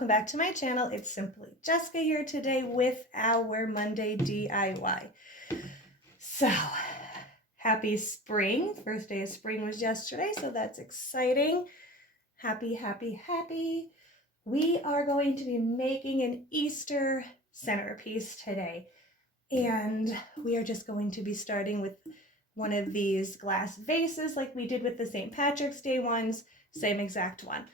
welcome back to my channel. It's Simply Jessica here today with our Monday DIY. So, happy spring. First day of spring was yesterday, so that's exciting. Happy, happy, happy. We are going to be making an Easter centerpiece today. And we are just going to be starting with one of these glass vases like we did with the St. Patrick's Day ones, same exact one.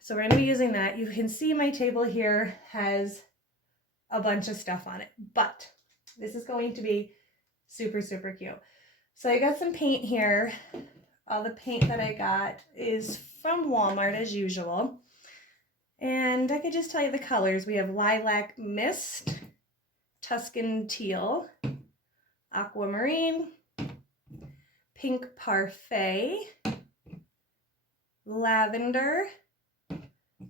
So we're going to be using that. You can see my table here has a bunch of stuff on it, but this is going to be super, super cute. So I got some paint here. All the paint that I got is from Walmart as usual. And I could just tell you the colors. We have Lilac Mist, Tuscan Teal, Aquamarine, Pink Parfait, Lavender,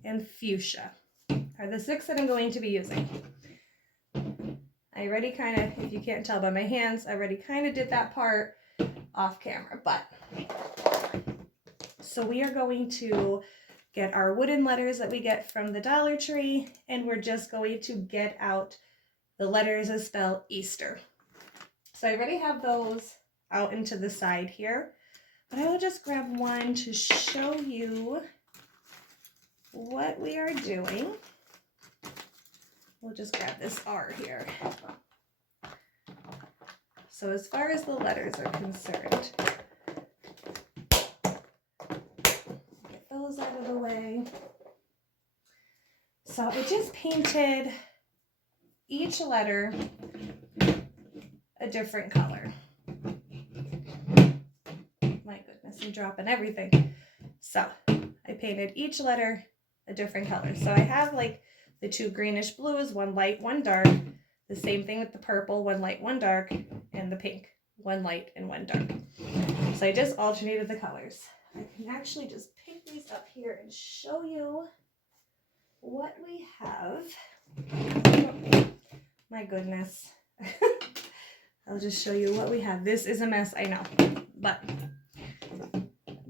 and Fuchsia are the 6 that I'm going to be using. I already kind of, if you can't tell by my hands, I already kind of did that part off camera, but so we are going to get our wooden letters that we get from the Dollar Tree, and we're just going to get out the letters that spell Easter. So I already have those out into the side here, but I will just grab one to show you what we are doing. We'll just grab this R here. So as far as the letters are concerned, get those out of the way. So I just painted each letter a different color. My goodness, I'm dropping everything. So I painted each letter a different color. So I have like the 2 greenish blues, 1 light, 1 dark. The same thing with the purple, 1 light, 1 dark, and the pink, 1 light and 1 dark. So I just alternated the colors. I can actually just pick these up here and show you what we have. Oh, my goodness. I'll just show you what we have. This is a mess, I know, but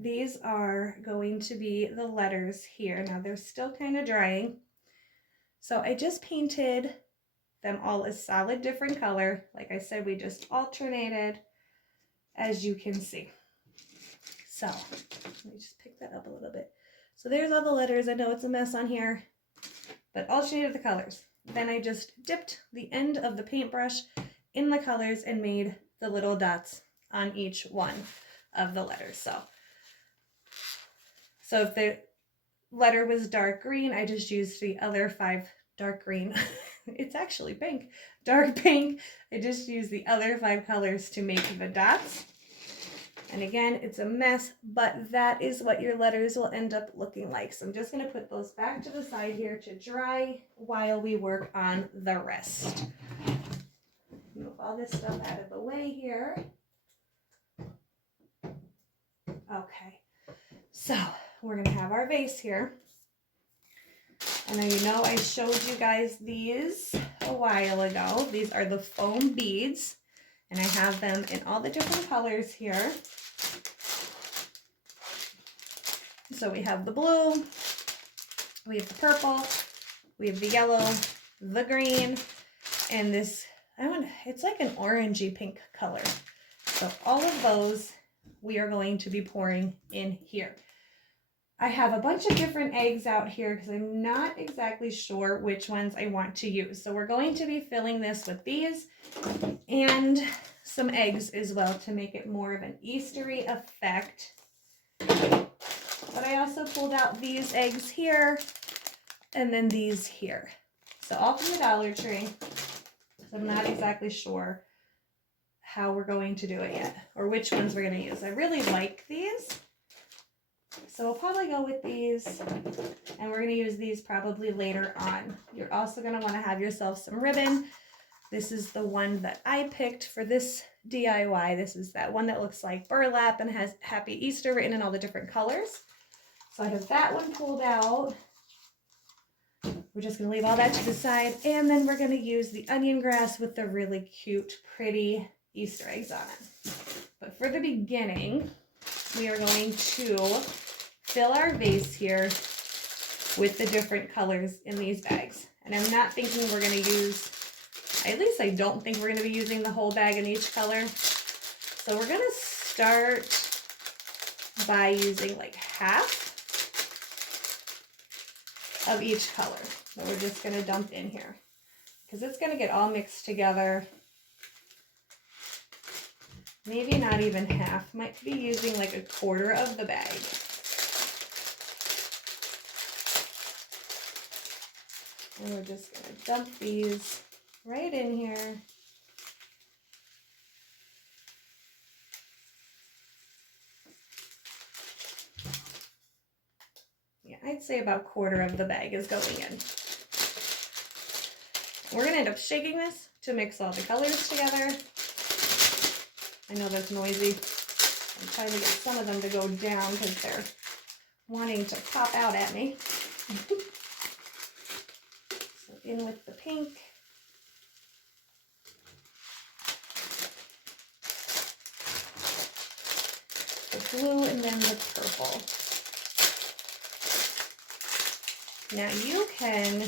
these are going to be the letters here. Now they're still kind of drying. So I just painted them all a solid different color. Like I said, we just alternated, as you can see. So let me just pick that up a little bit. So there's all the letters. I know it's a mess on here, but alternated the colors. Then I just dipped the end of the paintbrush in the colors and made the little dots on each one of the letters. So if the letter was dark green, I just used the other 5 dark green. It's actually pink. Dark pink. I just used the other 5 colors to make the dots. And again, it's a mess, but that is what your letters will end up looking like. So I'm just going to put those back to the side here to dry while we work on the rest. Move all this stuff out of the way here. Okay. So we're going to have our vase here. And I know I showed you guys these a while ago. These are the foam beads, and I have them in all the different colors here. So we have the blue, we have the purple, we have the yellow, the green, and this, it's like an orangey pink color. So all of those we are going to be pouring in here. I have a bunch of different eggs out here because I'm not exactly sure which ones I want to use. So we're going to be filling this with these and some eggs as well to make it more of an Eastery effect. But I also pulled out these eggs here and then these here. So all from the Dollar Tree. So I'm not exactly sure how we're going to do it yet or which ones we're going to use. I really like these. So we'll probably go with these, and we're going to use these probably later on. You're also going to want to have yourself some ribbon. This is the one that I picked for this DIY. This is that one that looks like burlap and has Happy Easter written in all the different colors. So I have that one pulled out. We're just going to leave all that to the side, and then we're going to use the onion grass with the really cute, pretty Easter eggs on it. But for the beginning, we are going to fill our vase here with the different colors in these bags. And I'm not thinking we're going to use, at least I don't think we're going to be using the whole bag in each color. So we're going to start by using like half of each color that we're just going to dump in here, because it's going to get all mixed together. Maybe not even half, might be using like a quarter of the bag. And we're just going to dump these right in here. Yeah, I'd say about a quarter of the bag is going in. We're going to end up shaking this to mix all the colors together. I know that's noisy. I'm trying to get some of them to go down because they're wanting to pop out at me. So in with the pink. The blue and then the purple. Now you can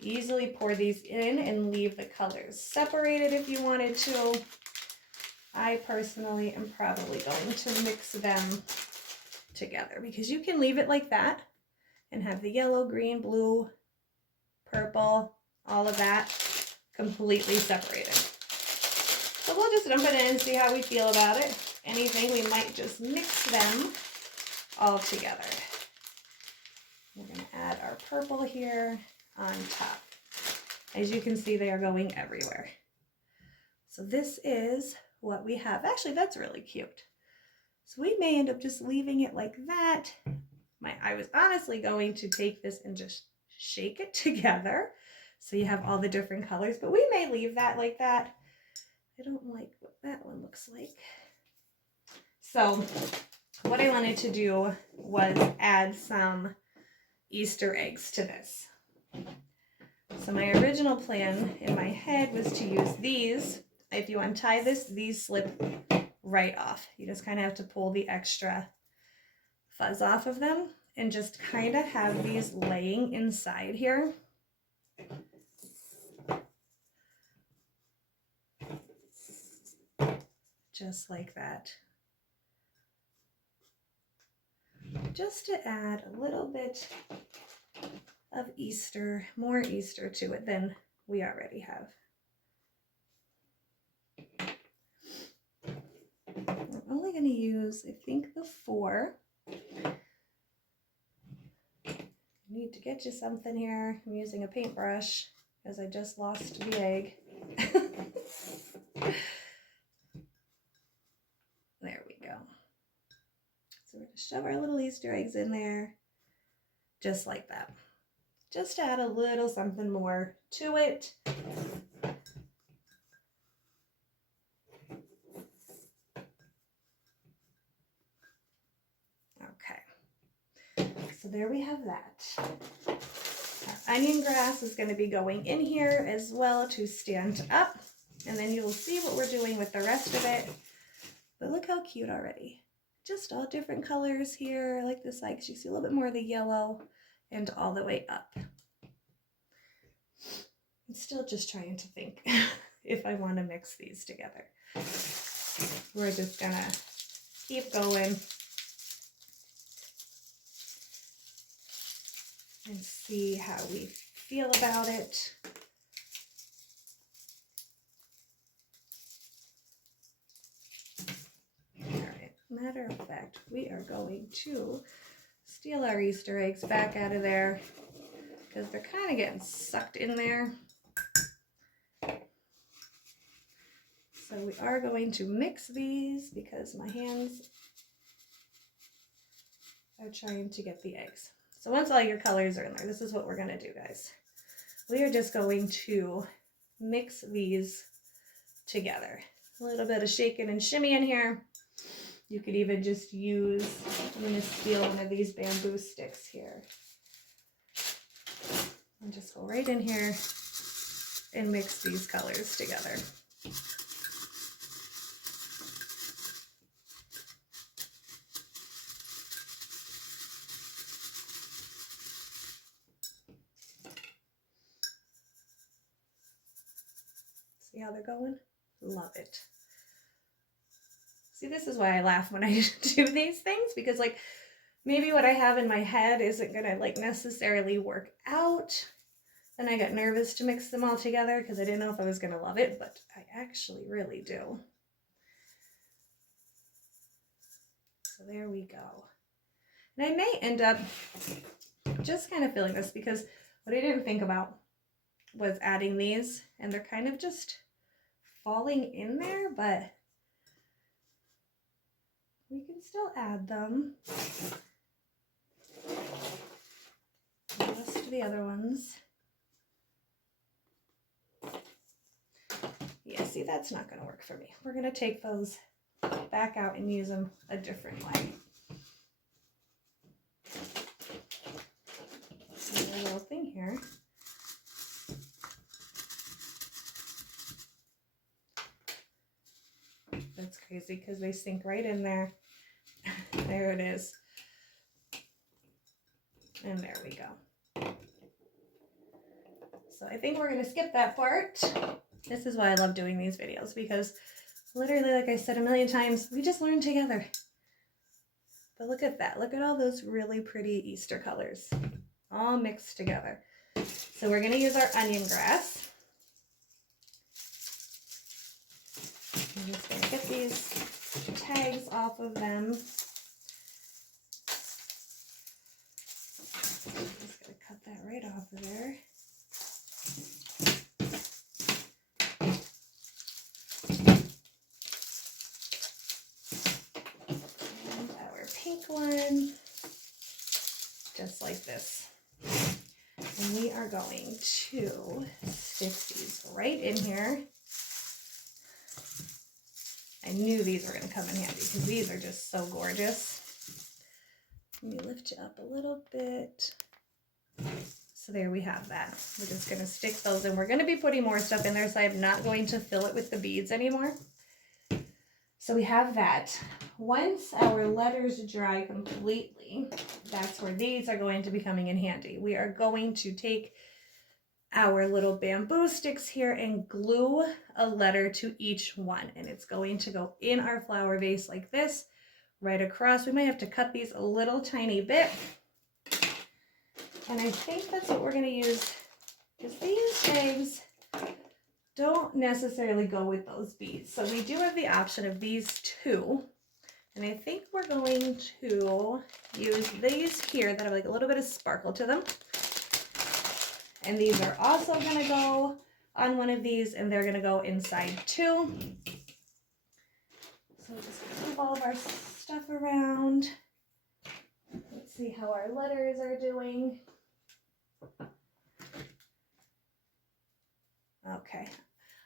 easily pour these in and leave the colors separated if you wanted to. I personally am probably going to mix them together because you can leave it like that and have the yellow, green, blue, purple, all of that completely separated. So we'll just dump it in and see how we feel about it. Anything, we might just mix them all together. We're going to add our purple here on top. As you can see, they are going everywhere. So this is what we have. Actually, that's really cute. So we may end up just leaving it like that. I was honestly going to take this and just shake it together so you have all the different colors, but we may leave that like that. I don't like what that one looks like. So what I wanted to do was add some Easter eggs to this. So my original plan in my head was to use these. If you untie this, these slip right off. You just kind of have to pull the extra fuzz off of them and just kind of have these laying inside here. Just like that. Just to add a little bit of Easter, more Easter to it than we already have. I'm only going to use, I think, the 4. I need to get you something here. I'm using a paintbrush because I just lost the egg. There we go. So we're going to shove our little Easter eggs in there, just like that. Just to add a little something more to it. Okay, so there we have that. Our onion grass is going to be going in here as well to stand up, and then you will see what we're doing with the rest of it. But look how cute already. Just all different colors here, like this side, because you see a little bit more of the yellow and all the way up. I'm still just trying to think if I want to mix these together. We're just gonna keep going and see how we feel about it. All right, matter of fact, we are going to steal our Easter eggs back out of there because they're kind of getting sucked in there. So we are going to mix these because my hands are trying to get the eggs. So once all your colors are in there, this is what we're going to do, guys. We are just going to mix these together. A little bit of shaking and shimmy in here. You could even just use, I'm going to steal one of these bamboo sticks here. And just go right in here and mix these colors together. See how they're going? Love it. See, this is why I laugh when I do these things, because like maybe what I have in my head isn't gonna like necessarily work out. And I got nervous to mix them all together because I didn't know if I was gonna love it, but I actually really do. So there we go. And I may end up just kind of filling this, because what I didn't think about was adding these, and they're kind of just falling in there, but we can still add them. The rest of the other ones. Yeah, see, that's not going to work for me. We're going to take those back out and use them a different way. See a little thing here. That's crazy because they sink right in there. There it is. And there we go. So I think we're going to skip that part. This is why I love doing these videos, because literally, like I said a million times, we just learn together. But look at that. Look at all those really pretty Easter colors all mixed together. So we're going to use our onion grass. I'm just going to get these tags off of them. I'm just going to cut that right off of there. And our pink one, just like this. And we are going to stick these right in here. I knew these were going to come in handy because these are just so gorgeous. Let me lift you up a little bit. So there we have that. We're just going to stick those in. We're going to be putting more stuff in there, so I'm not going to fill it with the beads anymore. So we have that. Once our letters dry completely, that's where these are going to be coming in handy. We are going to take our little bamboo sticks here and glue a letter to each one, and it's going to go in our flower vase like this, right across. We might have to cut these a little tiny bit, and I think that's what we're going to use, because these eggs don't necessarily go with those beads. So we do have the option of these two, and I think we're going to use these here that have like a little bit of sparkle to them. And these are also going to go on one of these, and they're going to go inside too. So we're just going to move all of our stuff around. Let's see how our letters are doing. Okay,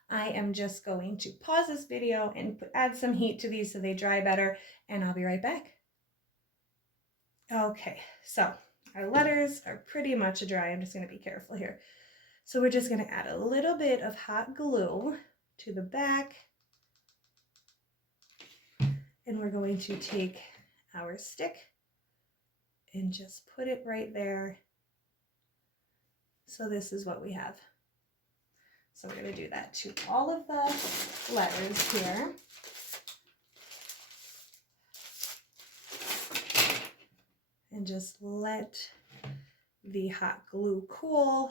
I am just going to pause this video and add some heat to these so they dry better, and I'll be right back. Okay, so our letters are pretty much dry. I'm just going to be careful here. So we're just going to add a little bit of hot glue to the back. And we're going to take our stick and just put it right there. So this is what we have. So we're going to do that to all of the letters here. And just let the hot glue cool.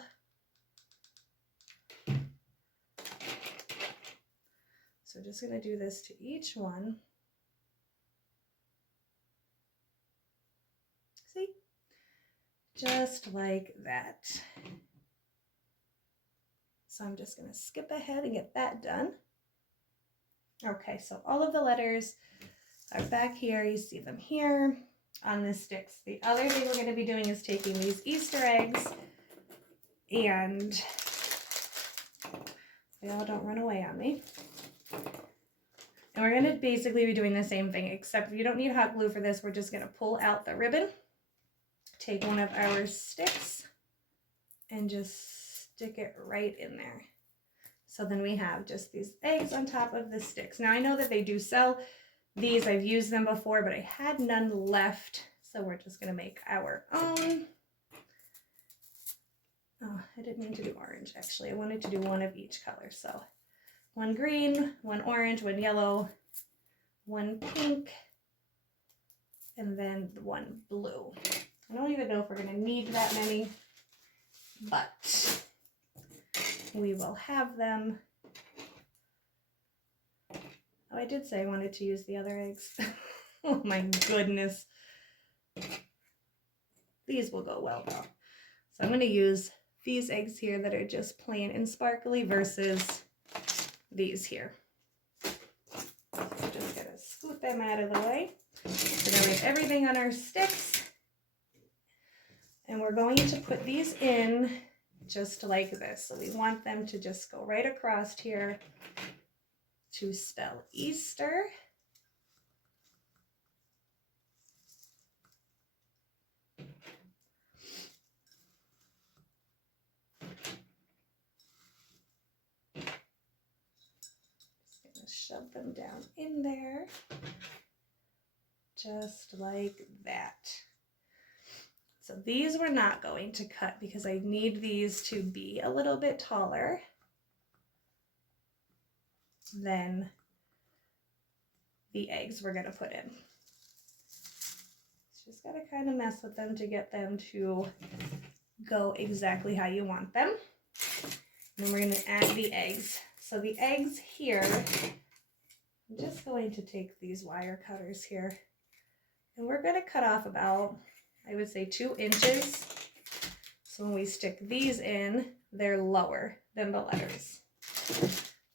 So just going to do this to each one. See? Just like that. So I'm just going to skip ahead and get that done. Okay, so all of the letters are back here. You see them here on the sticks. The other thing we're going to be doing is taking these Easter eggs, and they all don't run away on me. And we're going to basically be doing the same thing, except you don't need hot glue for this. We're just going to pull out the ribbon, take one of our sticks, and just stick it right in there. So then we have just these eggs on top of the sticks. Now I know that they do sell these. I've used them before, but I had none left. So we're just going to make our own. Oh, I didn't mean to do orange, actually. I wanted to do one of each color. So one green, one orange, one yellow, one pink, and then one blue. I don't even know if we're going to need that many, but we will have them. Oh, I did say I wanted to use the other eggs. Oh my goodness. These will go well though. So I'm going to use these eggs here that are just plain and sparkly versus these here. So I'm just going to scoot them out of the way. So now we have everything on our sticks. And we're going to put these in just like this. So we want them to just go right across here to spell Easter. Just gonna shove them down in there, just like that. So these we're not going to cut because I need these to be a little bit taller than the eggs we're going to put in. Just got to kind of mess with them to get them to go exactly how you want them. And then we're going to add the eggs. So the eggs here, I'm just going to take these wire cutters here and we're going to cut off about, I would say, 2 inches. So when we stick these in, they're lower than the letters.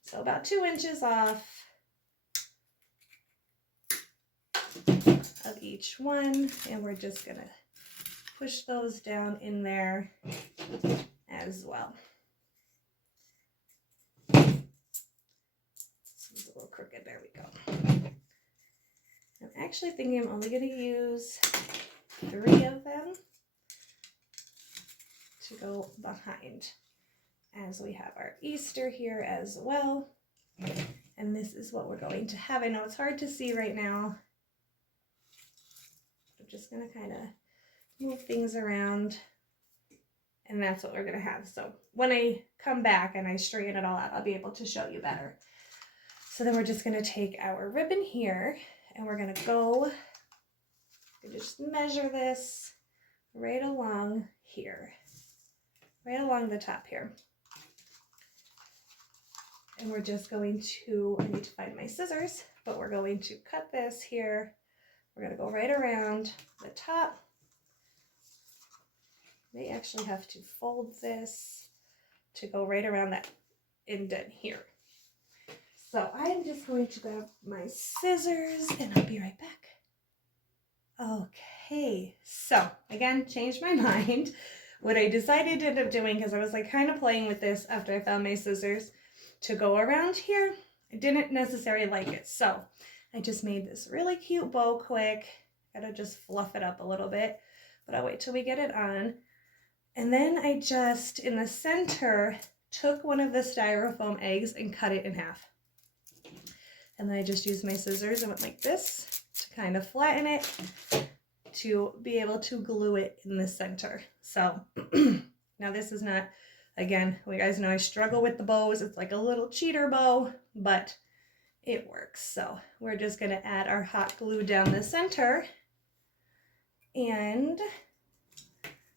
So about 2 inches off of each one, and we're just gonna push those down in there as well. This is a little crooked, there we go. I'm actually thinking I'm only gonna use 3 of them to go behind, as we have our Easter here as well. And this is what we're going to have. I know it's hard to see right now. I'm just going to kind of move things around, and that's what we're going to have. So when I come back and I straighten it all out, I'll be able to show you better. So then we're just going to take our ribbon here, and we're going to go, just measure this right along here, right along the top here. And we're just going to, I need to find my scissors, but we're going to cut this here. We're going to go right around the top. May actually have to fold this to go right around that indent here. So I'm just going to grab my scissors and I'll be right back. Okay, so again, changed my mind. What I decided to end up doing, because I was like kind of playing with this after I found my scissors, to go around here, I didn't necessarily like it. So I just made this really cute bow quick. Gotta just fluff it up a little bit, but I'll wait till we get it on. And then I just, in the center, took one of the styrofoam eggs and cut it in half. And then I just used my scissors and went like this to kind of flatten it to be able to glue it in the center. So now this is not, again, you guys know I struggle with the bows. It's like a little cheater bow, but it works. So we're just going to add our hot glue down the center and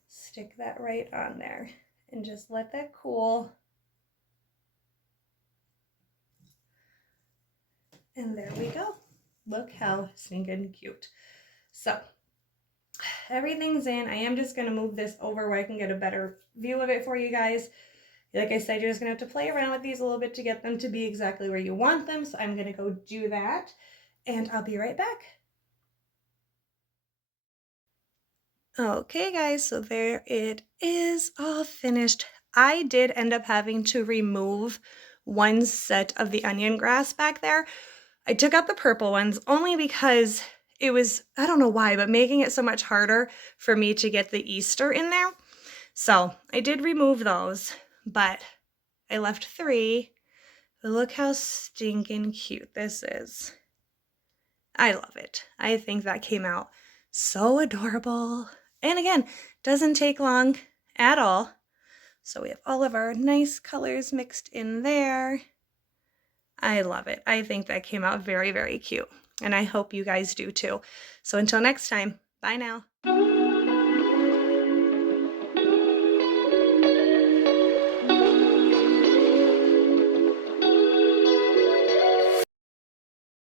stick that right on there and just let that cool. And there we go. Look how stinking cute. So everything's in. I am just going to move this over where I can get a better view of it for you guys. Like I said, you're just going to have to play around with these a little bit to get them to be exactly where you want them. So I'm going to go do that and I'll be right back. Okay guys, so there it is, all finished. I did end up having to remove one set of the onion grass back there. I took out the purple ones only because it was, I don't know why, but making it so much harder for me to get the Easter in there. So I did remove those, but I left 3. But look how stinking cute this is. I love it. I think that came out so adorable. And again, doesn't take long at all. So we have all of our nice colors mixed in there. I love it. I think that came out very, very cute. And I hope you guys do too. So until next time, bye now.